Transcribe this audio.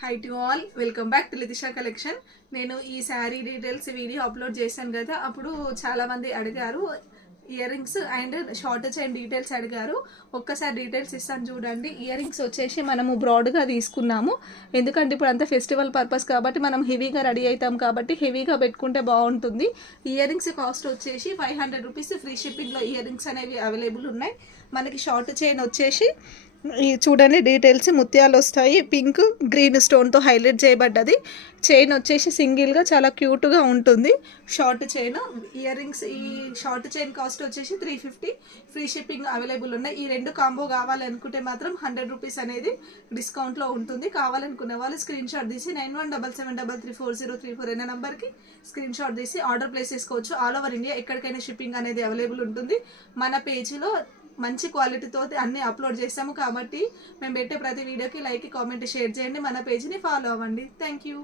High to all, welcome back to Lithisha collection. నేను ఈ sari details video upload చేశాను కదా, అప్పుడు చాలామంది అడిగారు ear rings and short chain details అడిగారు. ఒక్కసారి డీటెయిల్స్ ఇస్తాను చూడండి. ఇయర్ రింగ్స్ వచ్చేసి మనము బ్రాడ్గా తీసుకున్నాము, ఎందుకంటే ఇప్పుడు అంతా ఫెస్టివల్ పర్పస్ కాబట్టి మనం హెవీగా రెడీ అవుతాం కాబట్టి హెవీగా పెట్టుకుంటే బాగుంటుంది. ఇయర్ రింగ్స్ కాస్ట్ వచ్చేసి 500 రూపీస్. ఫ్రీ షిప్పింగ్లో ఇయర్ రింగ్స్ అనేవి అవైలబుల్ ఉన్నాయి. మనకి షార్ట్ చైన్ వచ్చేసి చూడండి, డీటెయిల్స్ ముత్యాలు వస్తాయి, పింక్ గ్రీన్ స్టోన్తో హైలైట్ చేయబడ్డది. చైన్ వచ్చేసి సింగిల్గా చాలా క్యూట్గా ఉంటుంది. షార్ట్ చైన్ ఇయర్ రింగ్స్, ఈ షార్ట్ చైన్ కాస్ట్ వచ్చేసి 350. ఫ్రీ షిప్పింగ్ అవైలబుల్ ఉన్నాయి. ఈ రెండు కాంబో కావాలనుకుంటే మాత్రం 100 రూపీస్ అనేది డిస్కౌంట్లో ఉంటుంది. కావాలనుకునే వాళ్ళు స్క్రీన్ షాట్ తీసి 9177334034 అనే నెంబర్కి స్క్రీన్ షాట్ తీసి ఆర్డర్ ప్లేస్ చేసుకోవచ్చు. ఆల్ ఓవర్ ఇండియా ఎక్కడికైనా షిప్పింగ్ అనేది అవైలబుల్ ఉంటుంది. మన పేజీలో మంచి క్వాలిటీతో అన్నీ అప్లోడ్ చేస్తాము కాబట్టి మేము పెట్టే ప్రతి వీడియోకి లైక్, కామెంట్, షేర్ చేయండి. మన పేజీని ఫాలో అవ్వండి. Thank you.